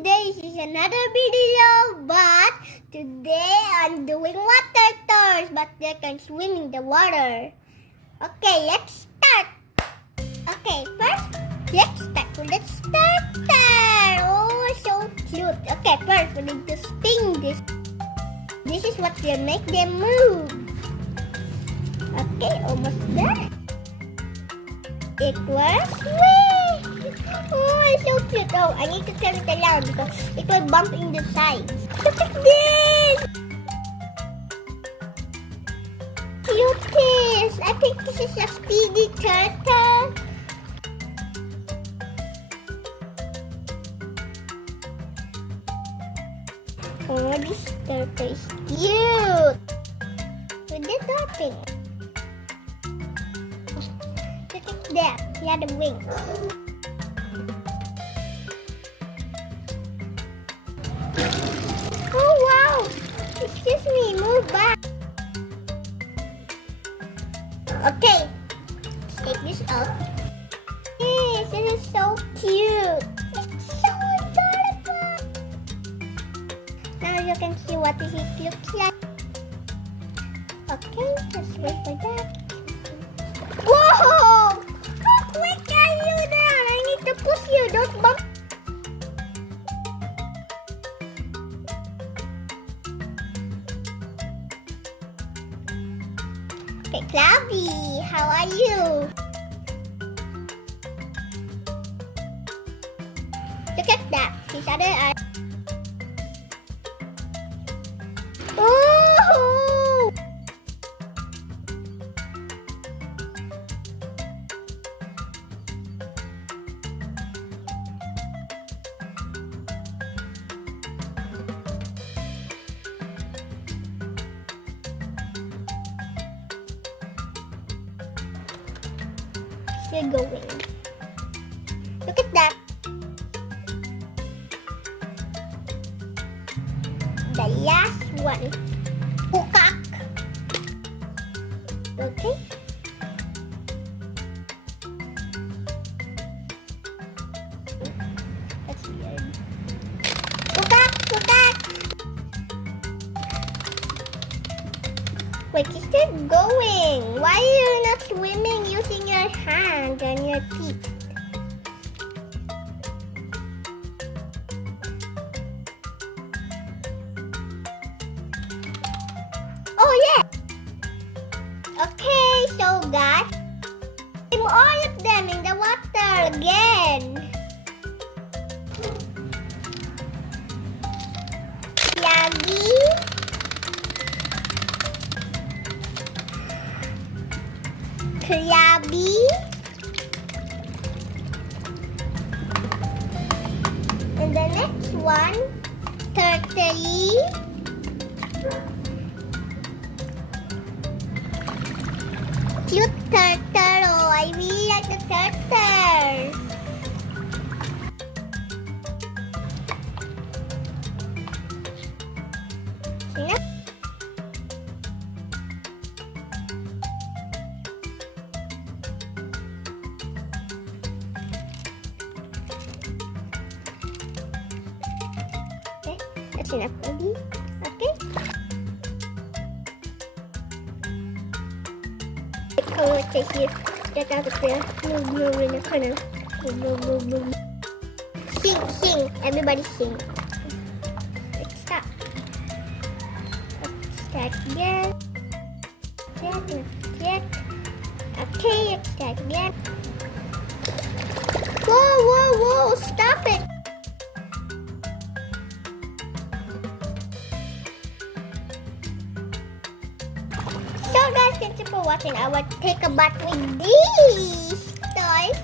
today is another video, but today I'm doing water tours, but they can swim in the water. Okay, let's start. Okay, first, let's start there. Oh, so cute. Okay, first we need to spin this. This is what will make them move. Okay, almost there. It was swing. Oh, it's so cute. Oh, I need to turn it around because it will bump in the sides. Look at this. Cuties. I think this is a speedy turtle. Oh, this turtle is cute. With the topping. Look at that. He had the wings. Oh wow! Excuse me, move back. Okay, let's take this out. Yes, this is so cute. It's so adorable. Now you can see what it looks like. Okay, let's wait for that. Whoa! How quick are you there? I need to push you. Don't bump. Okay, Cloudy, how are you? Look at that. His other eye. Oh! Still going. Look at that. The last one. Peacock. Okay. That's weird. Peacock. Wait, it's still going. Why are you not swimming using your hands and your feet? Oh yeah. Okay, so guys, swim all of them in the water again. Yagi. Krabby. And the next one, Turtley. Cute turtle. Oh, I really like the turtle. Yep. That's enough, maybe. Okay. Oh, it takes you. Get out of there. Move in the corner. Move. Sing. Everybody sing. Let's stop. Let's start again. Check. Okay, let's start again. Whoa. Stop it. So guys, thank you for watching. I will take a bath with these toys.